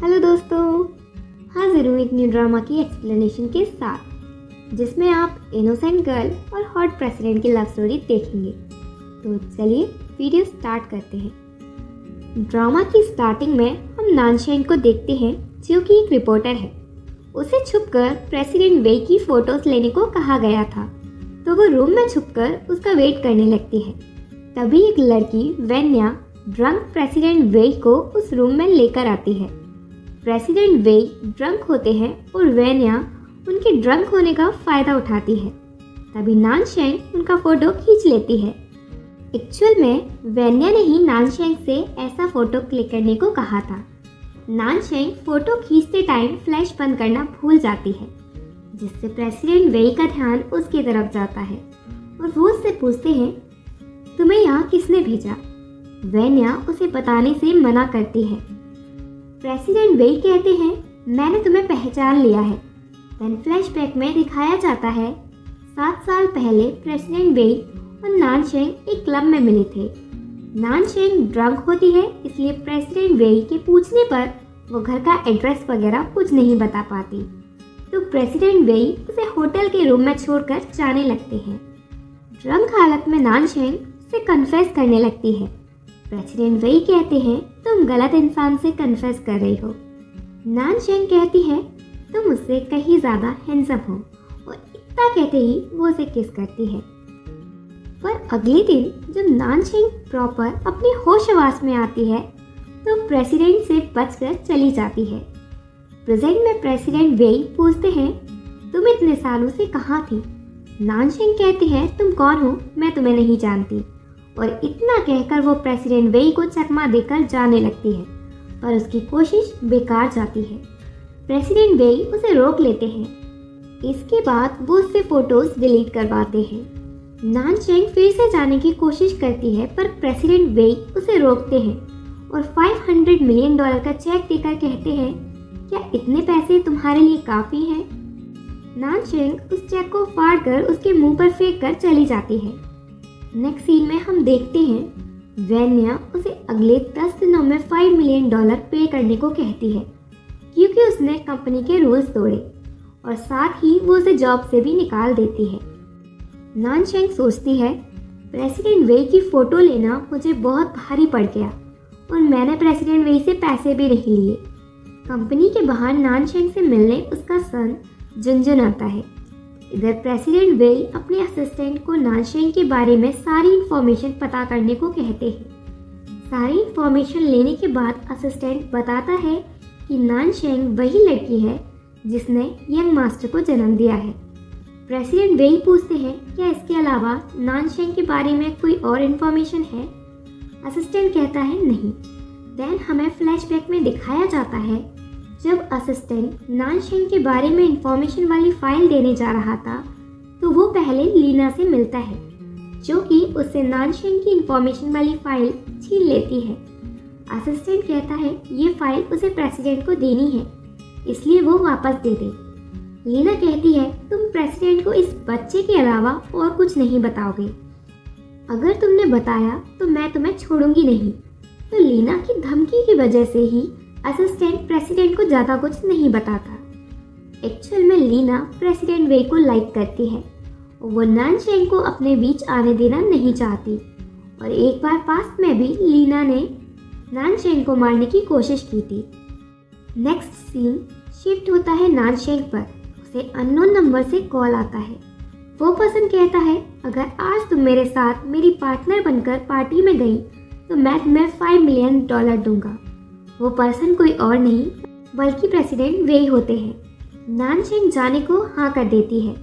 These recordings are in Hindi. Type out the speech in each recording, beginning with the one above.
हेलो दोस्तों, हाजिर हूँ एक न्यू ड्रामा की एक्सप्लेनेशन के साथ जिसमें आप इनोसेंट गर्ल और हॉट प्रेसिडेंट की लव स्टोरी देखेंगे। तो चलिए वीडियो स्टार्ट करते हैं। ड्रामा की स्टार्टिंग में हम नानशेंग को देखते हैं जो कि एक रिपोर्टर है। उसे छुपकर प्रेसिडेंट वेई की फ़ोटोज़ लेने को कहा गया था, तो वो रूम में छुपकर उसका वेट करने लगती है। तभी एक लड़की वेन्या ड्रंक प्रेसिडेंट वेई को उस रूम में लेकर आती है। प्रेसिडेंट वेई ड्रंक होते हैं और वेन्या उनके ड्रंक होने का फ़ायदा उठाती है। तभी नानशेंग उनका फ़ोटो खींच लेती है। एक्चुअल में वेन्या ने ही नानशेंग से ऐसा फ़ोटो क्लिक करने को कहा था। नानशेंग फ़ोटो खींचते टाइम फ्लैश बंद करना भूल जाती है, जिससे प्रेसिडेंट वेई का ध्यान उसकी तरफ जाता है और वो उससे पूछते हैं, तुम्हें यहाँ किसने भेजा? वेन्या उसे बताने से मना करती है। प्रेसिडेंट वेई कहते हैं, मैंने तुम्हें पहचान लिया है। देन फ्लैशबैक में दिखाया जाता है 7 साल पहले प्रेसिडेंट वेई और नानशेंग एक क्लब में मिले थे। नानशेंग ड्रंक होती है, इसलिए प्रेसिडेंट वेई के पूछने पर वो घर का एड्रेस वगैरह कुछ नहीं बता पाती, तो प्रेसिडेंट वेई उसे होटल के रूम में छोड़कर जाने लगते हैं। ड्रंक हालत में नानशेंग उसे कन्फेस करने लगती है। प्रेसिडेंट वेई कहते हैं, तुम गलत इंसान से कन्फेस कर रही हो। नानशेंग कहती है, तुम उससे कहीं ज़्यादा हैंडसम हो, और इतना कहते ही वो उसे किस करती है। पर अगले दिन जब नानशेंग प्रॉपर अपने होशवास में आती है तो प्रेसिडेंट से बचकर चली जाती है। प्रेजेंट में प्रेसिडेंट वेई पूछते हैं, तुम इतने सालों से कहाँ थी? नानशेंग कहते हैं, तुम कौन हो, मैं तुम्हें नहीं जानती। और इतना कहकर वो प्रेसिडेंट वेई को चकमा देकर जाने लगती है, पर उसकी कोशिश बेकार जाती है। प्रेसिडेंट वेई उसे रोक लेते हैं। इसके बाद वो उससे फ़ोटोज़ डिलीट करवाते हैं। नानशेंग फिर से जाने की कोशिश करती है, पर प्रेसिडेंट वेई उसे रोकते हैं और $500 मिलियन का चेक देकर कहते हैं, क्या इतने पैसे तुम्हारे लिए काफ़ी हैं? नानशेंग उस चेक को फाड़कर उसके मुंह पर फेंक कर चली जाती है। नेक्स्ट सीन में हम देखते हैं वेन्या उसे अगले 10 दिनों में $5 मिलियन पे करने को कहती है, क्योंकि उसने कंपनी के रूल्स तोड़े, और साथ ही वो उसे जॉब से भी निकाल देती है। नानशेंग सोचती है, प्रेसिडेंट वेई की फ़ोटो लेना मुझे बहुत भारी पड़ गया और मैंने प्रेसिडेंट वेई से पैसे भी नहीं लिए। कंपनी के बाहर नानशेंग से मिलने उसका सन जुनजुन आता है। इधर प्रेसिडेंट वेई अपने असिस्टेंट को नानशेंग के बारे में सारी इन्फॉर्मेशन पता करने को कहते हैं। सारी इन्फॉर्मेशन लेने के बाद असिस्टेंट बताता है कि नानशेंग वही लड़की है जिसने यंग मास्टर को जन्म दिया है। प्रेसिडेंट वेई पूछते हैं, क्या इसके अलावा नानशेंग के बारे में कोई और इन्फॉर्मेशन है? असिस्टेंट कहता है, नहीं। देन हमें फ्लैशबैक में दिखाया जाता है जब असिस्टेंट नानशेंग के बारे में इंफॉर्मेशन वाली फाइल देने जा रहा था, तो वो पहले लीना से मिलता है, जो कि उससे नानशेंग की इंफॉर्मेशन वाली फाइल छीन लेती है। असिस्टेंट कहता है, ये फाइल उसे प्रेसिडेंट को देनी है, इसलिए वो वापस दे दे। लीना कहती है, तुम प्रेसिडेंट को इस बच्चे के अलावा और कुछ नहीं बताओगे। अगर तुमने बताया तो मैं तुम्हें छोड़ूंगी नहीं। तो लीना की धमकी की वजह से ही असिस्टेंट प्रेसिडेंट को ज़्यादा कुछ नहीं बताता। एक्चुअल में लीना प्रेसिडेंट वेई को लाइक करती है और वो नानशेंग को अपने बीच आने देना नहीं चाहती। और एक बार पास्ट में भी लीना ने नानशेंग को मारने की कोशिश की थी। नेक्स्ट सीन शिफ्ट होता है नानशेंग पर। उसे अननोन नंबर से कॉल आता है। वो पर्सन कहता है, अगर आज तुम मेरे साथ मेरी पार्टनर बनकर पार्टी में गई तो मैं तुम्हें $5 मिलियन दूंगा। वो पर्सन कोई और नहीं बल्कि प्रेसिडेंट वेई होते हैं। नानशेंग जाने को हाँ कर देती है।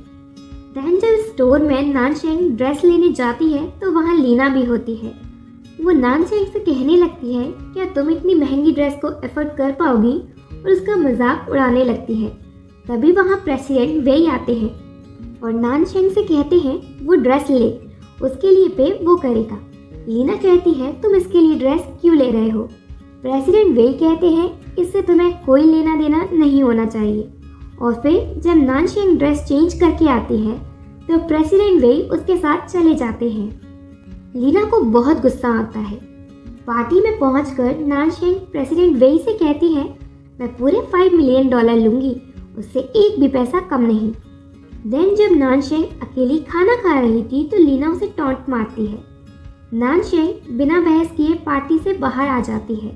देन जब स्टोर में नानशेंग ड्रेस लेने जाती है तो वहाँ लीना भी होती है। वो नानशेंग से कहने लगती है, क्या तुम इतनी महंगी ड्रेस को एफर्ट कर पाओगी, और उसका मजाक उड़ाने लगती है। तभी वहाँ प्रेसिडेंट वेई आते हैं और नानशेंग से कहते हैं वो ड्रेस ले, उसके लिए पे वो करेगा। लीना कहती है, तुम इसके लिए ड्रेस क्यों ले रहे हो? प्रेसिडेंट वेई कहते हैं, इससे तुम्हें कोई लेना देना नहीं होना चाहिए। और फिर जब नानशेंग ड्रेस चेंज करके आती है तो प्रेसिडेंट वेई उसके साथ चले जाते हैं। लीना को बहुत गुस्सा आता है। पार्टी में पहुंचकर नानशेंग प्रेसिडेंट वेई से कहती है, मैं पूरे $5 मिलियन लूँगी, उससे एक भी पैसा कम नहीं। देन जब नानशेंग अकेली खाना खा रही थी तो लीना उसे टॉन्ट मारती है। नानशेंग बिना बहस किए पार्टी से बाहर आ जाती है।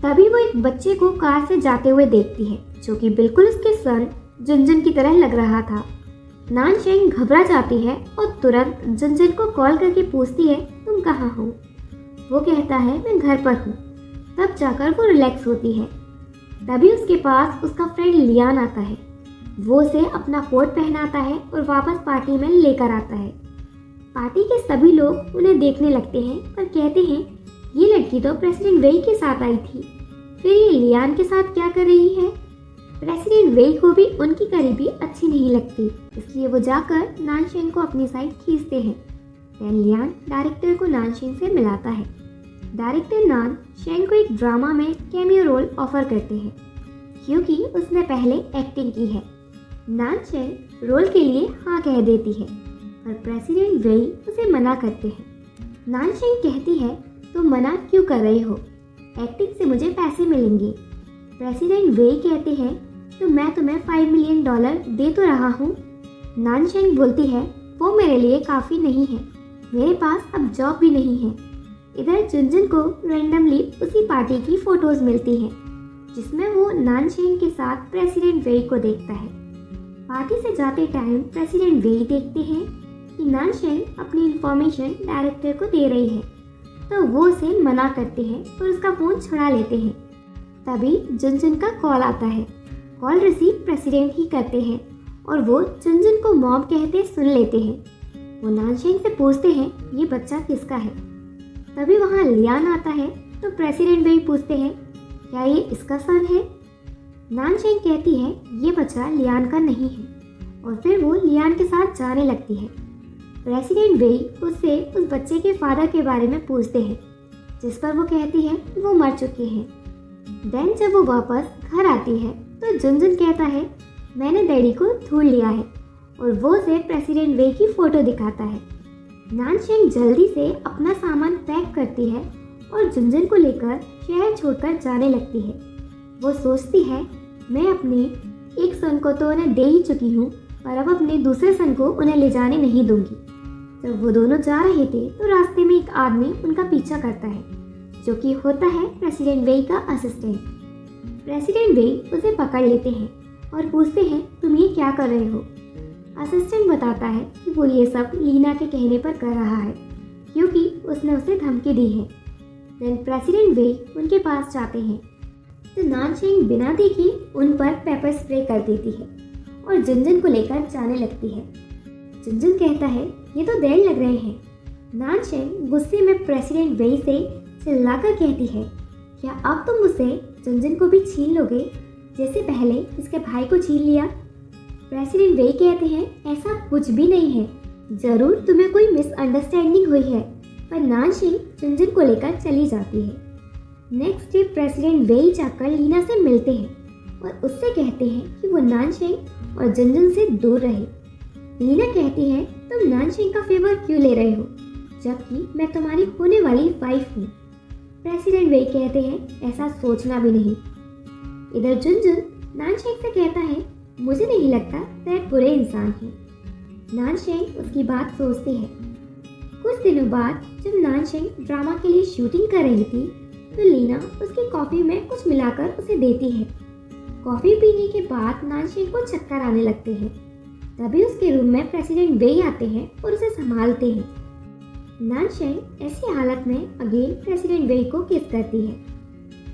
तभी वो एक बच्चे को कार से जाते हुए देखती है जो कि बिल्कुल उसके सन जुनजुन की तरह लग रहा था। नानशेंग घबरा जाती है और तुरंत जुनजुन को कॉल करके पूछती है, तुम कहाँ हो? वो कहता है, मैं घर पर हूँ। तब जाकर वो रिलैक्स होती है। तभी उसके पास उसका फ्रेंड लियान आता है। वो उसे अपना कोट पहनाता है और वापस पार्टी में लेकर आता है। पार्टी के सभी लोग उन्हें देखने लगते हैं और कहते हैं, ये लड़की तो प्रेसिडेंट वेई के साथ आई थी, फिर ये लियान के साथ क्या कर रही है? प्रेसिडेंट वेई को भी उनकी करीबी अच्छी नहीं लगती, इसलिए वो जाकर नानशेंग को अपनी साइड खींचते हैं। देन लियान डायरेक्टर को नानशेंग से मिलाता है। डायरेक्टर नानशेंग को एक ड्रामा में कैमियो रोल ऑफर करते हैं क्योंकि उसने पहले एक्टिंग की है। नानशेंग रोल के लिए हाँ कह देती है और प्रेसिडेंट वेई उसे मना करते हैं। नानशेंग कहती है, तुम मना क्यों कर रहे हो? एक्टिंग से मुझे पैसे मिलेंगे। प्रेसिडेंट वेई कहते हैं, तो मैं तुम्हें $5 मिलियन दे तो रहा हूँ। नानशेंग बोलती है, वो मेरे लिए काफ़ी नहीं है, मेरे पास अब जॉब भी नहीं है। इधर जुनजुन को रैंडमली उसी पार्टी की फोटोज मिलती हैं जिसमें वो नानशेंग के साथ प्रेसिडेंट वेई को देखता है। पार्टी से जाते टाइम प्रेसिडेंट वेई देखते हैं कि नानशेंग अपनी इंफॉर्मेशन डायरेक्टर को दे रही है, तो वो उसे मना करते हैं और उसका फ़ोन छुड़ा लेते हैं। तभी जुनजुन का कॉल आता है। कॉल रिसीव प्रेसिडेंट ही करते हैं और वो जुनजुन को मॉम कहते सुन लेते हैं। वो नानशेंग से पूछते हैं, ये बच्चा किसका है? तभी वहाँ लियान आता है तो प्रेसिडेंट वेई पूछते हैं, क्या ये इसका सन है? नानशेंग कहती है, ये बच्चा लियान का नहीं है, और फिर वो लियान के साथ जाने लगती है। प्रेसिडेंट वेई उससे उस बच्चे के फादर के बारे में पूछते हैं, जिस पर वो कहती है वो मर चुके हैं। देन जब वो वापस घर आती है तो जुनजुन कहता है, मैंने डैडी को ढूंढ लिया है, और वो उसे प्रेसिडेंट वेई की फ़ोटो दिखाता है। नानशेंग जल्दी से अपना सामान पैक करती है और जुनजुन को लेकर शहर छोड़कर जाने लगती है। वो सोचती है, मैं अपने एक सन को तो उन्हें दे ही चुकी हूँ, पर अब अपने दूसरे सन को उन्हें ले जाने नहीं दूंगी। जब वो दोनों जा रहे थे तो रास्ते में एक आदमी उनका पीछा करता है, जो कि होता है प्रेसिडेंट वेई का असिस्टेंट। प्रेसिडेंट वेई उसे पकड़ लेते हैं और पूछते हैं, तुम ये क्या कर रहे हो? असिस्टेंट बताता है कि वो ये सब लीना के कहने पर कर रहा है क्योंकि उसने उसे धमकी दी है। देन प्रेसिडेंट वेई उनके पास जाते हैं तो नानशेंग बिना देखे उन पर पेपर स्प्रे कर देती है और जुनजुन को लेकर जाने लगती है। जुनजुन कहता है, ये तो देर लग रहे हैं। नानशेंग गुस्से में प्रेसिडेंट वेई से चिल्लाकर कहती है, क्या अब तुम मुझसे जुनजुन को भी छीन लोगे जैसे पहले इसके भाई को छीन लिया? प्रेसिडेंट वेई कहते हैं, ऐसा कुछ भी नहीं है, जरूर तुम्हें कोई मिसअंडरस्टैंडिंग हुई है। पर नानशेंग जुनजुन को लेकर चली जाती है। नेक्स्ट डे प्रेसिडेंट वेई जाकर लीना से मिलते हैं और उससे कहते हैं कि वो नानशेंग और जुनजुन से दूर रहे। लीना कहती है, तुम नानशेंग का फेवर क्यों ले रहे हो, जबकि मैं तुम्हारी होने वाली वाइफ हूँ। प्रेसिडेंट वेई कहते हैं, ऐसा सोचना भी नहीं। इधर जुनजुन नानशेंग से कहता है, मुझे नहीं लगता वह बुरे इंसान हैं। नानशेंग उसकी बात सोचती है। कुछ दिनों बाद जब नानशेंग ड्रामा के लिए शूटिंग कर रही थी तो लीना उसकी कॉफ़ी में कुछ मिलाकर उसे देती है। कॉफ़ी पीने के बाद नानशेंग को चक्कर आने लगते हैं। तभी उसके रूम में प्रेसिडेंट वेई आते हैं और उसे संभालते हैं। नानशेंग ऐसी हालत में अगेन प्रेसिडेंट वेई को किस करती है।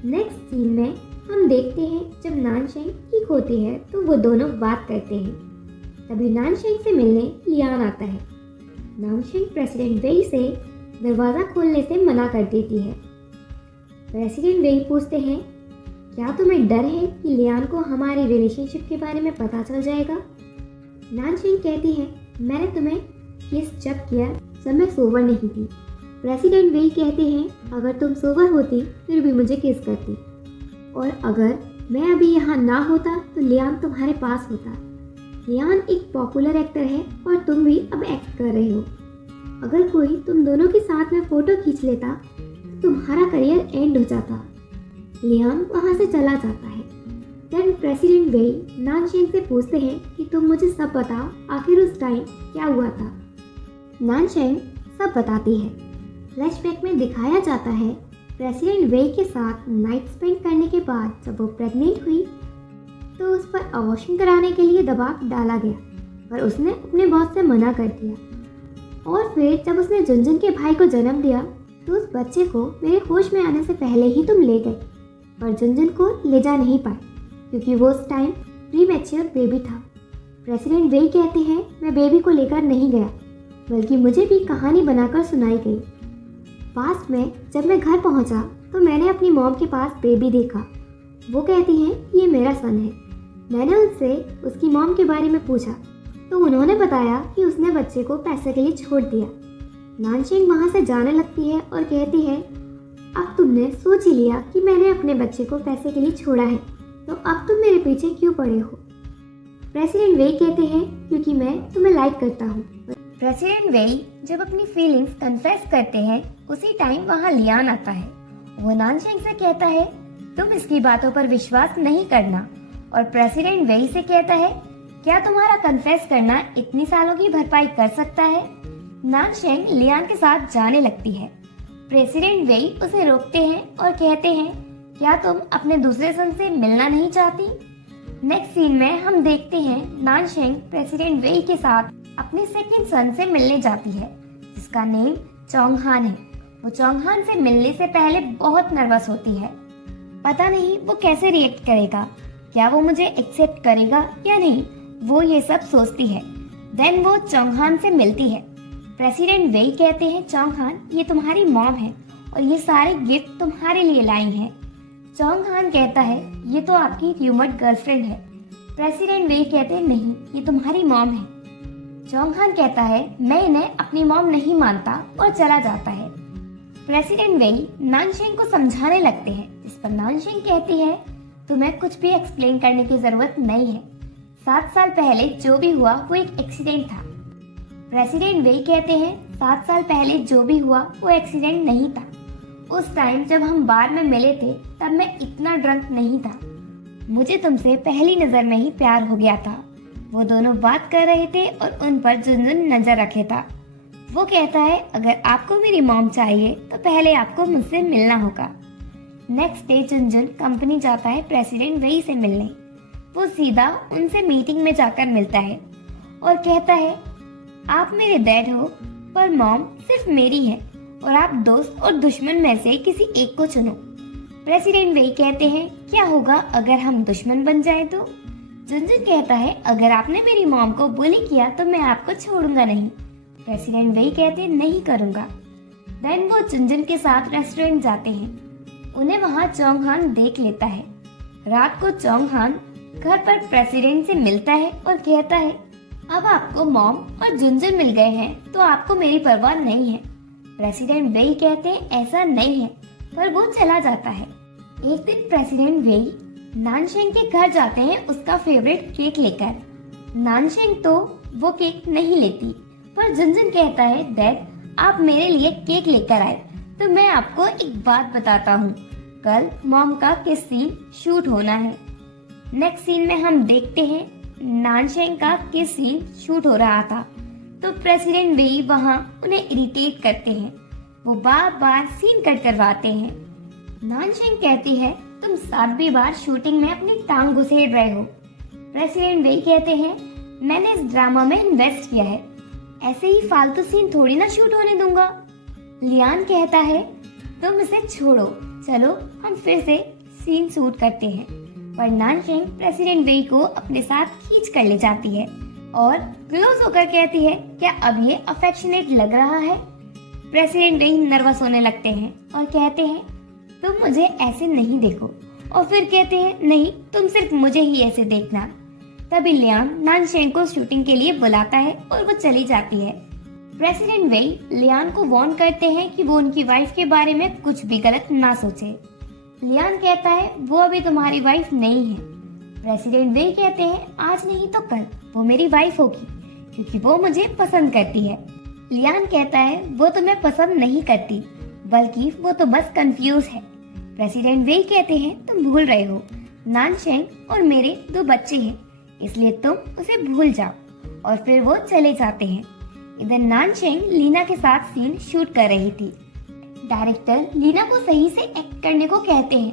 नेक्स्ट सीन में हम देखते हैं जब नानशेंग ठीक होती है तो वो दोनों बात करते हैं। तभी नानशेंग से मिलने लियान आता है। नानशेंग प्रेसिडेंट वेई से दरवाज़ा खोलने से मना कर देती है। प्रेसिडेंट वेई पूछते हैं, क्या तुम्हें डर है कि लियान को हमारी रिलेशनशिप के बारे में पता चल जाएगा? नानशेंग कहती है, मैंने तुम्हें किस जब किया जब मैं सोवर नहीं थी। प्रेसिडेंट वेई कहते हैं, अगर तुम सोवर होती फिर भी मुझे किस करती, और अगर मैं अभी यहाँ ना होता तो लियान तुम्हारे पास होता। लियान एक पॉपुलर एक्टर है और तुम भी अब एक्ट कर रहे हो। अगर कोई तुम दोनों के साथ में फ़ोटो खींच लेता तो तुम्हारा करियर एंड हो जाता। लियान वहाँ से चला जाता है। देन प्रेसिडेंट वेई नानशेंग से पूछते हैं कि तुम मुझे सब बताओ, आखिर उस टाइम क्या हुआ था। नानशेंग सब बताती है। फ्लैशबैक में दिखाया जाता है प्रेसिडेंट वेई के साथ नाइट स्पेंड करने के बाद जब वो प्रेग्नेंट हुई तो उस पर अबॉर्शन कराने के लिए दबाव डाला गया, पर उसने अपने बॉस से मना कर दिया। और फिर जब उसने जुनजुन के भाई को जन्म दिया तो उस बच्चे को मेरे होश में आने से पहले ही तुम ले गए, पर जुनजुन को ले जा नहीं पाए क्योंकि वो उस टाइम प्रीमैच्योर बेबी था। प्रेसिडेंट वेई कहते हैं मैं बेबी को लेकर नहीं गया, बल्कि मुझे भी कहानी बनाकर सुनाई गई। पास्ट में जब मैं घर पहुंचा तो मैंने अपनी मॉम के पास बेबी देखा। वो कहती हैं कि ये मेरा सन है। मैंने उनसे उसकी मॉम के बारे में पूछा तो उन्होंने बताया कि उसने बच्चे को पैसे के लिए छोड़ दिया। नानशेंग वहाँ से जाने लगती है और कहती है अब तुमने सोच ही लिया कि मैंने अपने बच्चे को पैसे के लिए छोड़ा है, तो अब तुम मेरे पीछे क्यों पड़े हो। प्रेसिडेंट वेई कहते हैं क्योंकि मैं तुम्हें लाइक करता हूँ। प्रेसिडेंट वेई जब अपनी फीलिंग्स कन्फेस करते हैं उसी टाइम वहाँ लियान आता है। वो नानशेंग से कहता है तुम इसकी बातों पर विश्वास नहीं करना, और प्रेसिडेंट वेई से कहता है क्या तुम्हारा कन्फेस करना इतनी सालों की भरपाई कर सकता है। नानशेंग लियान के साथ जाने लगती है। प्रेसिडेंट वेई उसे रोकते हैं और कहते हैं क्या तुम अपने दूसरे सन से मिलना नहीं चाहती। नेक्स्ट सीन में हम देखते हैं नानशेंग प्रेसिडेंट वेई के साथ अपने सेकंड सन से मिलने जाती है जिसका नेम चोंगहान है। वो चोंगहान से मिलने से पहले बहुत नर्वस होती है, पता नहीं वो कैसे रिएक्ट करेगा, क्या वो मुझे एक्सेप्ट करेगा या नहीं, वो ये सब सोचती है। देन वो चोंगहान से मिलती है। प्रेसिडेंट वेई कहते हैं चोंगहान ये तुम्हारी मॉम है और ये सारे गिफ्ट तुम्हारे लिए लाई हैं। चोंगहान कहता है ये तो आपकी र्यूमर्ड गर्लफ्रेंड है। प्रेसिडेंट वेई कहते हैं नहीं ये तुम्हारी मॉम है। चोंगहान कहता है मैं इन्हें अपनी मॉम नहीं मानता और चला जाता है। प्रेसिडेंट वेई नानशेंग को समझाने लगते हैं, जिस पर नानशेंग कहती है तुम्हें कुछ भी एक्सप्लेन करने की जरूरत नहीं है। 7 साल पहले जो भी हुआ वो एक एक्सीडेंट था। प्रेसिडेंट वेई कहते हैं 7 साल पहले जो भी हुआ वो एक्सीडेंट नहीं था। उस टाइम जब हम बार में मिले थे तब मैं इतना ड्रंक नहीं था। मुझे तुमसे पहली नजर में ही प्यार हो गया था। वो दोनों बात कर रहे थे और उन पर जुनजुन नजर रखे था। वो कहता है अगर आपको मेरी मॉम चाहिए तो पहले आपको मुझसे मिलना होगा। नेक्स्ट डे जुनजुन कंपनी जाता है प्रेसिडेंट वेई से मिलने। वो सीधा उनसे मीटिंग में जाकर मिलता है और कहता है आप मेरे डैड हो पर मॉम सिर्फ मेरी है और आप दोस्त और दुश्मन में से किसी एक को चुनो। प्रेसिडेंट वेई कहते हैं क्या होगा अगर हम दुश्मन बन जाए तो। जुनजुन कहता है अगर आपने मेरी मॉम को बुली किया तो मैं आपको छोड़ूंगा नहीं। प्रेसिडेंट वेई कहते हैं नहीं करूंगा। देन वो जुनजुन के साथ रेस्टोरेंट जाते हैं। उन्हें वहाँ चोंगहान देख लेता है। रात को चोंगहान घर पर प्रेसिडेंट से मिलता है और कहता है अब आपको मॉम और जुनजुन मिल गए हैं तो आपको मेरी परवाह नहीं है। प्रेसिडेंट वेई कहते हैं ऐसा नहीं है, पर वो चला जाता है। एक दिन प्रेसिडेंट वेई नानशेंग के घर जाते हैं उसका फेवरेट केक लेकर। नानशेंग तो वो केक नहीं लेती, पर जुनजुन कहता है डैड आप मेरे लिए केक लेकर आए तो मैं आपको एक बात बताता हूँ, कल मॉम का किस सीन शूट होना है। नेक्स्ट सीन में हम देखते हैं नानशेंग का किस सीन शूट हो रहा था, तो प्रेसिडेंट वेई वहाँ उन्हें इरिटेट करते हैं। वो बार बार सीन कट करवाते हैं। नानशेंग कहती है तुम 7वीं बार शूटिंग में अपनी टांग घुसेड़ रहे हो। प्रेसिडेंट वेई कहते हैं मैंने इस ड्रामा में इन्वेस्ट किया है, ऐसे ही फालतू सीन थोड़ी ना शूट होने दूंगा। लियान कहता है तुम इसे छोड़ो, चलो हम फिर से सीन शूट करते हैं। पर नानशेंग प्रेसिडेंट वेई को अपने साथ खींच कर ले जाती है और क्लोज होकर कहती है क्या अब ये अफेक्शनेट लग रहा है। प्रेसिडेंट वेई नर्वस होने लगते हैं और कहते हैं तुम मुझे ऐसे नहीं देखो, और फिर कहते हैं नहीं तुम सिर्फ मुझे ही ऐसे देखना। तभी लियान नानशेंग को शूटिंग के लिए बुलाता है और वो चली जाती है। प्रेसिडेंट वेई लियान को वार्न करते हैं कि वो उनकी वाइफ के बारे में कुछ भी गलत ना सोचे। लियान कहता है वो अभी तुम्हारी वाइफ नहीं है। प्रेसिडेंट वेई कहते हैं आज नहीं तो कल वो मेरी वाइफ होगी क्योंकि वो मुझे पसंद करती है। लियान कहता है वो तुम्हें पसंद नहीं करती, बल्कि वो तो बस कंफ्यूज है। प्रेसिडेंट वेई कहते हैं तुम भूल रहे हो, नानशेंग और मेरे 2 बच्चे हैं, इसलिए तुम उसे भूल जाओ। और फिर वो चले जाते हैं। इधर नानशेंग लीना के साथ सीन शूट कर रही थी। डायरेक्टर लीना को सही से एक्ट करने को कहते हैं,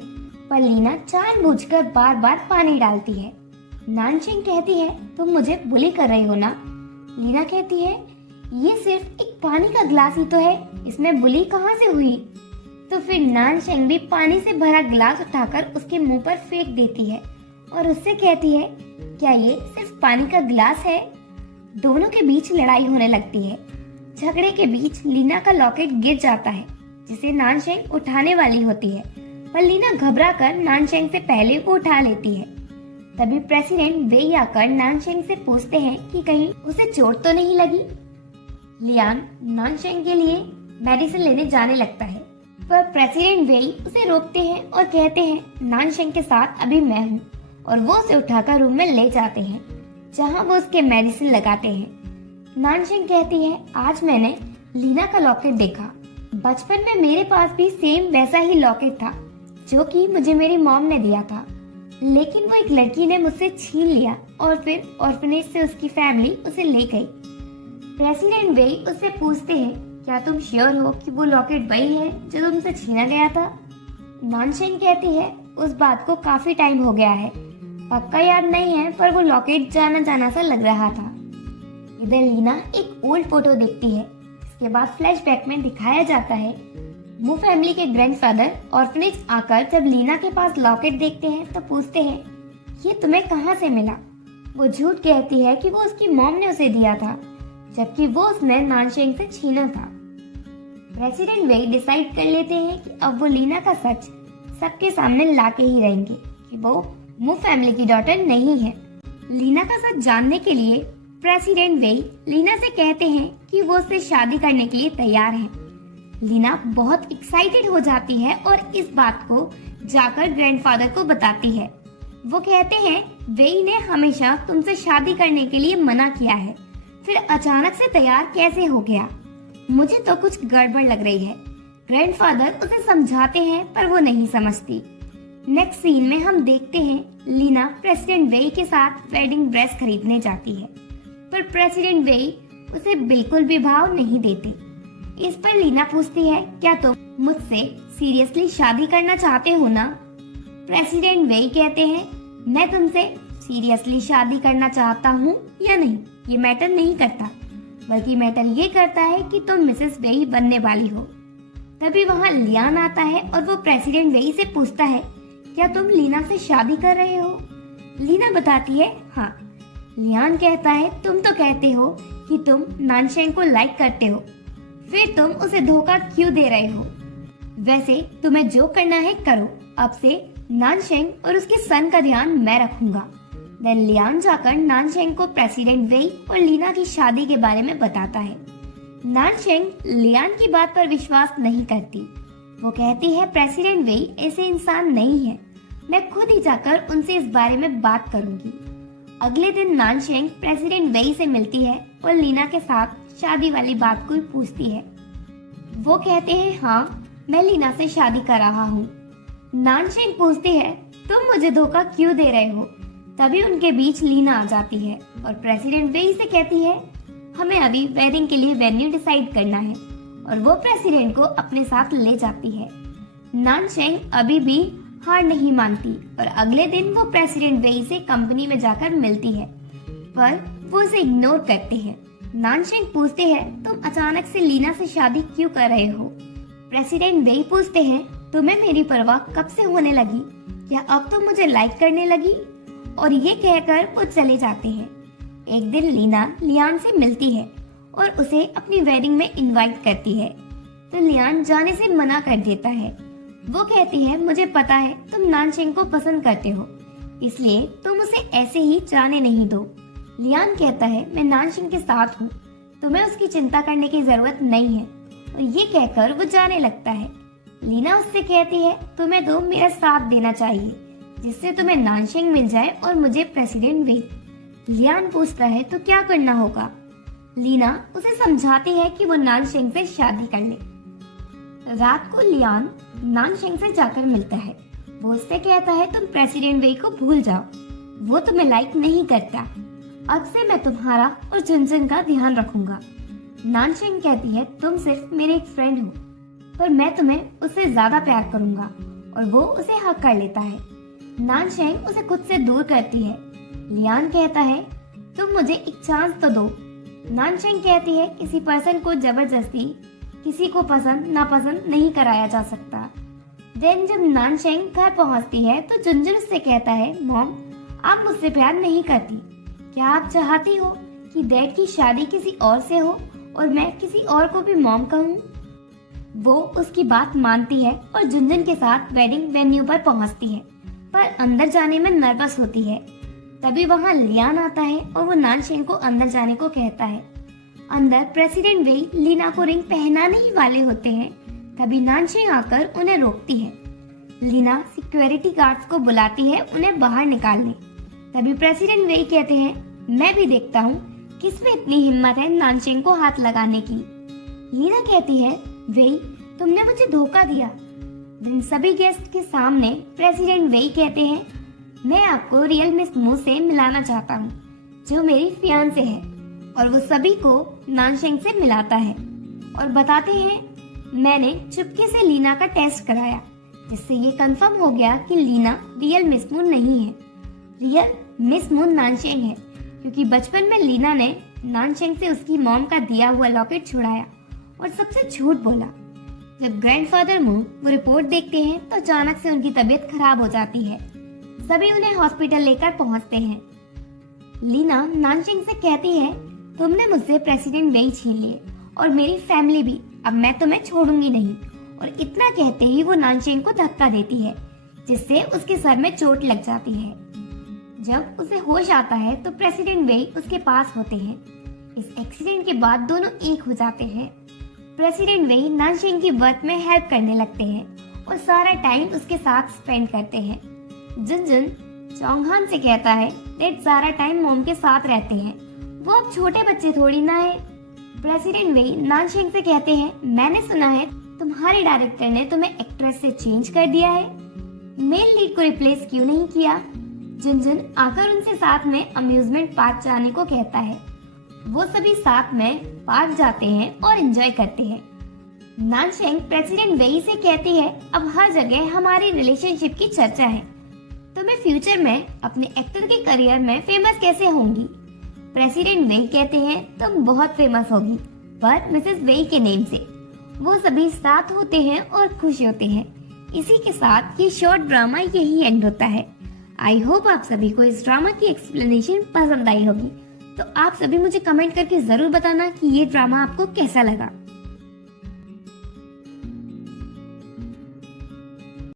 पर लीना जानबूझकर बार बार पानी डालती है। नानशेंग कहती है, तुम मुझे बुली कर रही हो ना? लीना कहती है, ये सिर्फ एक पानी का ग्लास ही तो है, इसमें बुली कहाँ से हुई? तो फिर नानशेंग भी पानी से भरा ग्लास उठाकर उसके मुंह पर फेंक देती है और उससे कहती है, क्या ये सिर्फ पानी का ग्लास है? दोनों के बीच लड़ाई होने लगती है। झगड़े के बीच लीना का लॉकेट गिर जाता है, जिसे नानशेंग उठाने वाली होती है, पर लीना घबराकर नानशेंग से पहले वो उठा लेती है। तभी प्रेसिडेंट वेई आकर नानशेंग से पूछते हैं कि कहीं उसे चोट तो नहीं लगी। लियान नानशेंग के लिए मेडिसिन लेने जाने लगता है, पर प्रेसिडेंट वेई उसे रोकते हैं और कहते हैं, नानशेंग के साथ अभी मैं हूँ, और वो उसे उठाकर रूम में ले जाते हैं, जहाँ वो उसके मेडिसिन लगाते हैं। नानशेंग कहती है, आज मैंने लीना का लॉकेट देखा। बचपन में मेरे पास भी सेम वैसा ही लॉकेट था, जो कि मुझे मेरी मॉम ने दिया था, लेकिन वो एक लड़की ने मुझसे छीन लिया और फिर ऑर्फनेज से उसकी फैमिली उसे ले गई। प्रेसिडेंट वेई उससे पूछते हैं, क्या तुम श्योर हो कि वो लॉकेट वही है जो तुमसे छीना गया था? नानशेंग कहती है, उस बात को काफी टाइम हो गया है, पक्का याद नहीं है, पर वो लॉकेट जाना जाना सा लग रहा था। इधर लीना एक ओल्ड फोटो देखती है। इसके बाद फ्लैशबैक में दिखाया जाता है, मू फैमिली के ग्रैंडफादर ऑर्फनेज आकर जब लीना के पास लॉकेट देखते हैं तो पूछते हैं, ये तुम्हें कहाँ से मिला? वो झूठ कहती है कि वो उसकी मॉम ने उसे दिया था, जबकि वो उसने नानशेंग से छीना था। प्रेसिडेंट वेई डिसाइड कर लेते हैं कि अब वो लीना का सच सबके सामने लाके ही रहेंगे कि वो मू फैमिली की डॉटर नहीं है। लीना का सच जानने के लिए प्रेसिडेंट वेई लीना से कहते हैं कि वो उससे शादी करने के लिए तैयार हैं। लीना बहुत एक्साइटेड हो जाती है और इस बात को जाकर ग्रैंडफादर को बताती है। वो कहते हैं, वेई ने हमेशा तुमसे शादी करने के लिए मना किया है, फिर अचानक से तैयार कैसे हो गया? मुझे तो कुछ गड़बड़ लग रही है। ग्रैंडफादर उसे समझाते हैं, पर वो नहीं समझती। नेक्स्ट सीन में हम देखते हैं, लीना प्रेसिडेंट वेई के साथ वेडिंग ड्रेस खरीदने जाती है, पर प्रेसिडेंट वेई उसे बिल्कुल भी भाव नहीं देते। इस पर लीना पूछती है, क्या तुम मुझसे सीरियसली शादी करना चाहते हो ना? प्रेसिडेंट वेई कहते हैं, मैं तुमसे सीरियसली शादी करना चाहता हूँ या नहीं, ये मैटर नहीं करता, बल्कि मैटर ये करता है कि तुम मिसेस वेई बनने वाली हो। तभी वहाँ लियान आता है और वो प्रेसिडेंट वेई से पूछता है, क्या तुम लीना से शादी कर रहे हो? लीना बताती है, हाँ। लियान कहता है, तुम तो कहते हो कि तुम नानशेंग को लाइक करते हो, फिर तुम उसे धोखा क्यों दे रहे हो? वैसे तुम्हें जो करना है करो, अब से नानशेंग और उसके सन का ध्यान मैं रखूंगा। देन लियान जाकर नानशेंग को प्रेसिडेंट वेई और लीना की शादी के बारे में बताता है। नानशेंग लियान की बात पर विश्वास नहीं करती। वो कहती है, प्रेसिडेंट वेई ऐसे इंसान नहीं है, मैं खुद ही जाकर उनसे इस बारे में बात करूंगी। अगले दिन नानशेंग प्रेसिडेंट वेई से मिलती है और लीना के साथ शादी वाली बात को पूछती है। वो कहते हैं, हाँ, मैं लीना से शादी कर रहा हूँ। नानशेंग पूछते हैं, तुम मुझे धोखा क्यों दे रहे हो? तभी उनके बीच लीना आ जाती है और प्रेसिडेंट वेई से कहती है, हमें अभी वेडिंग के लिए वेन्यू डिसाइड करना है, और वो प्रेसिडेंट को अपने साथ ले जाती है। नानशेंग अभी भी हार नहीं मानती और अगले दिन वो प्रेसिडेंट वेई से कंपनी में जाकर मिलती है, पर वो उसे इग्नोर करते हैं। नानशेंग पूछते हैं, तुम अचानक से लीना से शादी क्यों कर रहे हो? प्रेसिडेंट वेई पूछते हैं, तुम्हें मेरी परवाह कब से होने लगी? क्या अब तो मुझे लाइक करने लगी? और ये कहकर वो चले जाते हैं। एक दिन लीना लियान से मिलती है और उसे अपनी वेडिंग में इनवाइट करती है, तो लियान जाने से मना कर देता है। वो कहती है, मुझे पता है तुम नानशेंग को पसंद करते हो, इसलिए तुम उसे ऐसे ही जाने नहीं दो। लियान कहता है, मैं नानशेंग के साथ हूँ, तुम्हें उसकी चिंता करने की जरूरत नहीं है, और ये कहकर वो जाने लगता है। लीना उससे कहती है, तुम्हें तो मेरा साथ देना चाहिए, जिससे तुम्हें नानशेंग मिल जाए और मुझे प्रेसिडेंट वेई। लियान पूछता है, तो क्या करना होगा? लीना उसे समझाती है कि वो नानशेंग से शादी कर ले। रात को लियान नानशेंग से जाकर मिलता है। वो उससे कहता है तुम प्रेसिडेंट वेई को भूल जाओ, वो तुम्हें लाइक नहीं करता। अब से मैं तुम्हारा और जुनजुन का ध्यान रखूंगा। नानशेंग कहती है तुम सिर्फ मेरे एक फ्रेंड हो, पर मैं तुम्हें उससे ज्यादा प्यार करूंगा, और वो उसे हक कर लेता है। नानशेंग उसे खुद से दूर करती है। लियान कहता है तुम मुझे एक चांस तो दो। नानशेंग कहती है किसी पर्सन को जबरदस्ती किसी को पसंद नापसंद नहीं कराया जा सकता। देन जब नानशेंग घर पहुंचती है तो जुनजुन उससे कहता है मॉम, आप मुझसे प्यार नहीं करती। क्या आप चाहती हो कि डैड की शादी किसी और से हो और मैं किसी और को भी मॉम कहूँ? वो उसकी बात मानती है और जुनजुन के साथ वेडिंग वेन्यू पर पहुंचती है, पर अंदर जाने में नर्वस होती है। तभी वहाँ लियान आता है और वो नानशेंग को अंदर जाने को कहता है। अंदर प्रेसिडेंट वेई लीना को रिंग पहनाने ही वाले होते हैं, तभी नानशेंग आकर उन्हें रोकती है। लीना सिक्योरिटी गार्ड्स को बुलाती है उन्हें बाहर निकालने। तभी प्रेसिडेंट वेई कहते हैं मैं भी देखता हूँ किसमें इतनी हिम्मत है नानशेंग को हाथ लगाने की। लीना कहती है वेई, तुमने मुझे धोखा दिया। दिन सभी गेस्ट के सामने प्रेसिडेंट वेई कहते हैं मैं आपको रियल मिस मू से मिलाना चाहता हूँ, जो मेरी फियांसे है, और वो सभी को नानशेंग से मिलाता है और बताते हैं मैंने चुपके से लीना का टेस्ट कराया, जिससे ये कंफर्म हो गया कि लीना रियल मिस मून नहीं है, रियल मिस मून नानशेंग है, क्योंकि बचपन में लीना ने नानशेंग से उसकी मॉम का दिया हुआ लॉकेट छुड़ाया और सबसे झूठ बोला। जब ग्रैंडफादर मू वो रिपोर्ट देखते हैं तो अचानक से उनकी तबीयत खराब हो जाती है। सभी उन्हें हॉस्पिटल लेकर पहुंचते हैं। लीना नानशेंग से कहती है तुमने मुझसे प्रेसिडेंट वेई छीन लिए और मेरी फैमिली भी, अब मैं तुम्हें छोड़ूंगी नहीं। और इतना कहते ही वो नानशेंग को धक्का देती है, जिससे उसके सर में चोट लग जाती है। जब उसे होश आता है तो प्रेसिडेंट वेई उसके पास होते हैं। इस एक्सीडेंट के बाद दोनों एक हो जाते हैं। प्रेसिडेंट वेई नानशेंग की वर्क में हेल्प करने लगते हैं और सारा टाइम उसके साथ स्पेंड करते हैं। जुनजुन चोंगहान से कहता है डैड सारा टाइम मॉम के साथ रहते हैं, वो अब छोटे बच्चे थोड़ी ना है। प्रेसिडेंट वेई नानशेंग से कहते हैं मैंने सुना है तुम्हारे डायरेक्टर ने तुम्हें एक्ट्रेस से चेंज कर दिया है, मेल लीड को रिप्लेस क्यों नहीं किया? जुनजुन आकर उनसे साथ में अम्यूजमेंट पार्क जाने को कहता है। वो सभी साथ में पार्क जाते हैं और एंजॉय करते हैं। नानशेंग प्रेसिडेंट वेई से कहती है अब हर जगह हमारी रिलेशनशिप की चर्चा है, तो मैं फ्यूचर में अपने एक्टर के करियर में फेमस कैसे होंगी? प्रेसिडेंट वेई कहते हैं तुम बहुत फेमस होगी, पर मिसेस वेई के नेम से। वो सभी साथ होते हैं और खुश होते हैं। इसी के साथ ये शॉर्ट ड्रामा यही एंड होता है। आई होप आप सभी को इस ड्रामा की एक्सप्लेनेशन पसंद आई होगी। तो आप सभी मुझे कमेंट करके जरूर बताना कि ये ड्रामा आपको कैसा लगा।